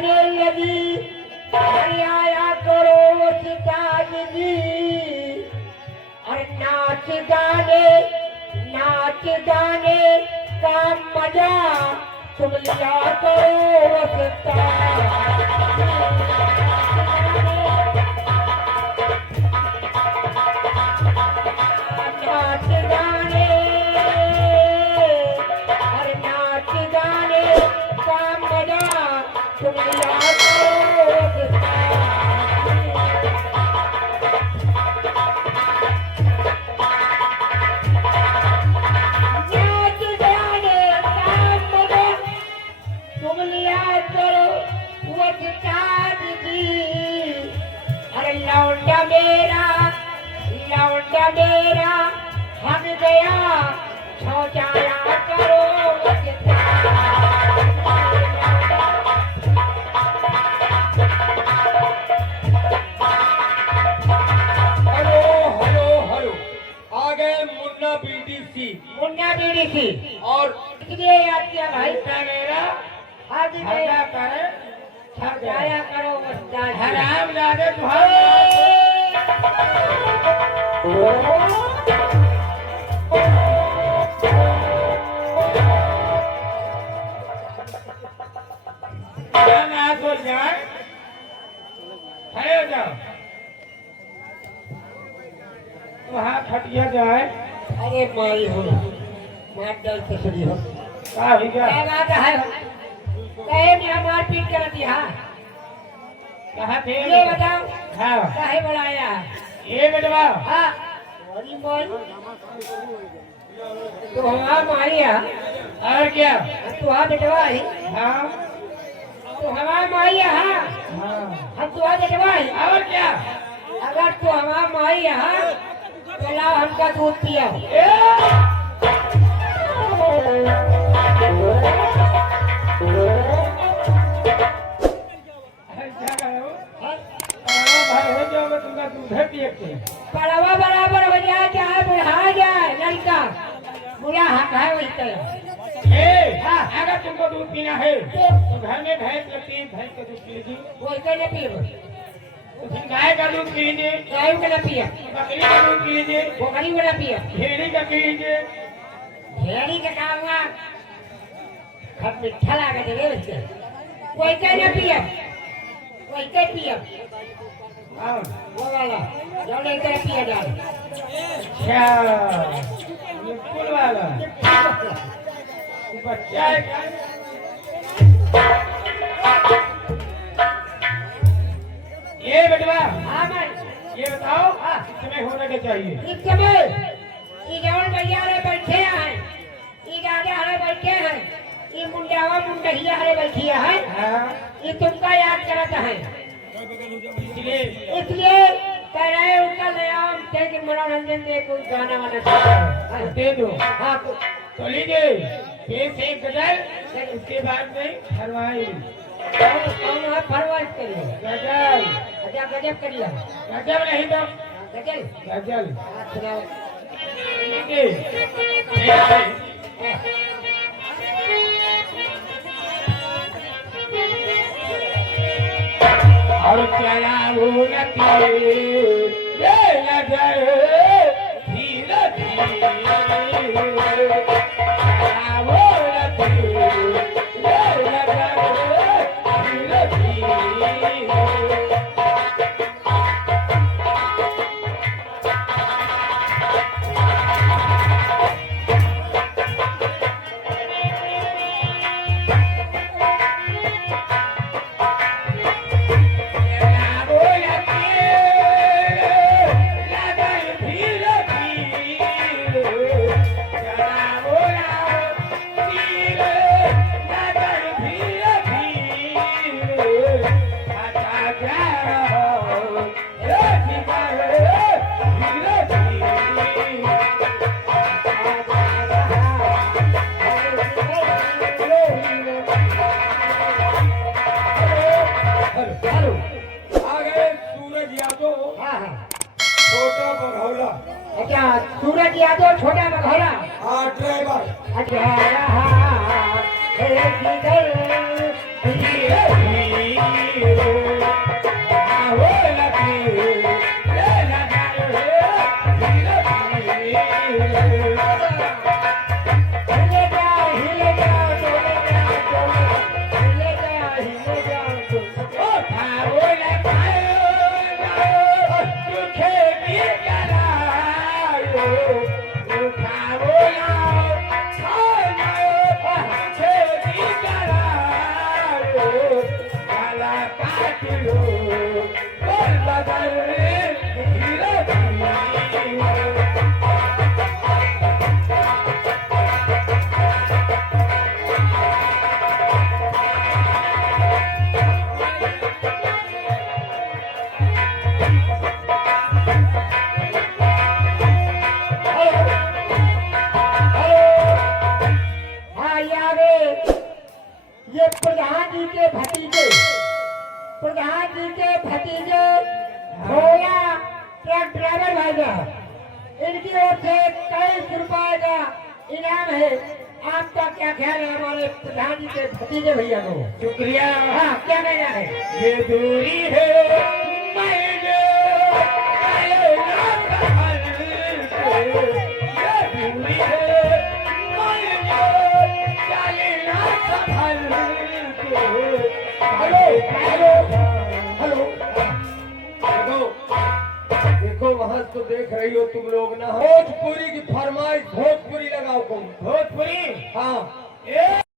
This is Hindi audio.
कहने लगी अरे आया करो सिताज जी और नाच गाने का मजा तुम लिया करो नाच गाने और नाच गाने का मजा तुम लिया मेरा हम गया शौचाया करो हेलो हेलो हेलो आ गए मुन्ना बीडीसी और इसलिए याद किया भाई मेरा आज हटा करे शौचाया करो हराम जादे भाई बोल जाए खड़े हो जाओ वहाँ खटिया जाए अरे माई हो मार डाल खसड़ी हो क्या भी क्या बात है कहे मेरा मारपीट कर दिया कहाँ थे ये बताओ हाँ काहे बुलाया ये बेटवा हाँ अरे माई तो हमारा माई है और क्या तू हाँ बेटवा ही हाँ तो हमारा माई है हाँ हाँ हम तू हाँ बेटवा ही और क्या अगर तू हमारा माई है हाँ तो लाओ हमका दूध पिया पड़वा बराबर हो जाए चाहे बुढ़ा जाए लड़का बुढ़ा हक है वही तरह हाँ अगर तुमको दूध पीना है तो घर में भैंस लगती है भैंस का दूध पी लीजिए कोई कहीं नहीं पिए तो फिर गाय का दूध पी लीजिए गाय का ना पिए बकरी का दूध पी लीजिए बकरी का ना पिए भेड़ी का पी लीजिए भेड़ी का काम ना खत मिठा लगा दे उसके कोई कहीं ना पिए कोई कहीं पिए वो वाला जो लेकर पिया जाए अच्छा बिल्कुल वाला बच्चा है क्या ये बेटवा हाँ मैं ये बताओ इस समय होना क्या चाहिए इस समय ये जवान भैया रे बैठे हैं ये दादा हरे बैठे हैं ये मुंडावा मुंडहिया हरे बैठी है हाँ ये तुमका याद करता है इसलिए कह रहे हैं उनका नाम थे कि मनोरंजन दे कोई गाना वाना दे दो हाँ तो लीजिए पेश एक गजल उसके बाद में फरमाई कौन है फरमाइश करिए गजल अच्छा गजब करिए गजल नहीं तो गजल गजल हाँ, सुनाओ और चला नदी नजर धीरे छोटा बघौला। अच्छा सूरज यादव छोटा बघौला। हाँ ड्राइवर। अच्छा रहा है जिगर ये प्रधान जी के भतीजे भोला ट्रक ड्राइवर भाई साहब, इनकी ओर से 23 रुपए का इनाम है। आपका क्या ख्याल है हमारे प्रधान जी के भतीजे भैया को? शुक्रिया। हाँ, क्या कहना है? ये दूरी है मैंने डाले ना संभल के। ये दूरी है मैंने डाले ना संभल के। हेलो देखो वहां तो देख रही हो तुम लोग ना, भोजपुरी की फरमाइश, भोजपुरी लगाओ तुम। भोजपुरी। हाँ ए